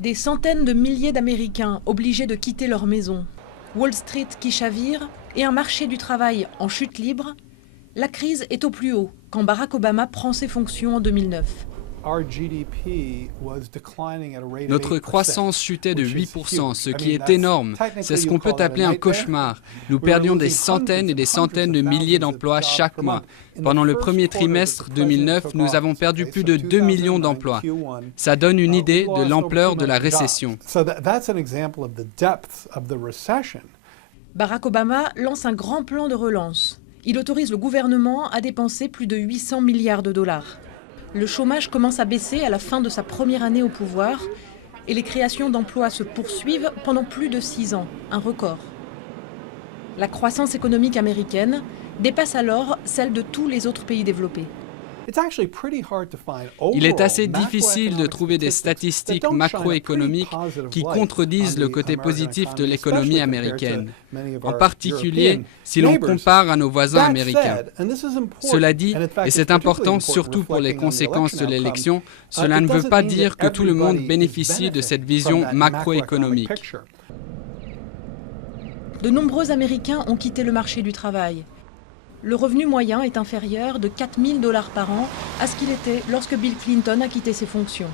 Des centaines de milliers d'Américains obligés de quitter leur maison, Wall Street qui chavire et un marché du travail en chute libre, la crise est au plus haut quand Barack Obama prend ses fonctions en 2009. Notre croissance chutait de 8%, ce qui est énorme. C'est ce qu'on peut appeler un cauchemar. Nous perdions des centaines et des centaines de milliers d'emplois chaque mois. Pendant le premier trimestre 2009, nous avons perdu plus de 2 millions d'emplois. Ça donne une idée de l'ampleur de la récession. Barack Obama lance un grand plan de relance. Il autorise le gouvernement à dépenser plus de 800 milliards de dollars. Le chômage commence à baisser à la fin de sa première année au pouvoir et les créations d'emplois se poursuivent pendant plus de 6 ans, un record. La croissance économique américaine dépasse alors celle de tous les autres pays développés. Il est assez difficile de trouver des statistiques macroéconomiques qui contredisent le côté positif de l'économie américaine, en particulier si l'on compare à nos voisins américains. Cela dit, et c'est important surtout pour les conséquences de l'élection, cela ne veut pas dire que tout le monde bénéficie de cette vision macroéconomique. De nombreux Américains ont quitté le marché du travail. Le revenu moyen est inférieur de 4 000 $ par an à ce qu'il était lorsque Bill Clinton a quitté ses fonctions.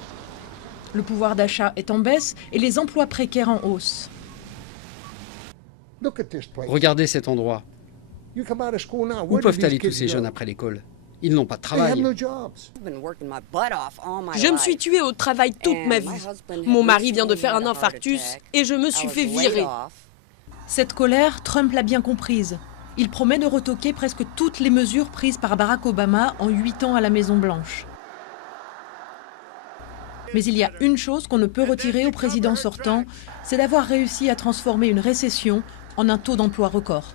Le pouvoir d'achat est en baisse et les emplois précaires en hausse. Regardez cet endroit. Où peuvent aller tous ces jeunes après l'école? Ils n'ont pas de travail. Je me suis tuée au travail toute ma vie. Mon mari vient de faire un infarctus et je me suis fait virer. Cette colère, Trump l'a bien comprise. Il promet de retoquer presque toutes les mesures prises par Barack Obama en 8 ans à la Maison-Blanche. Mais il y a une chose qu'on ne peut retirer au président sortant, c'est d'avoir réussi à transformer une récession en un taux d'emploi record.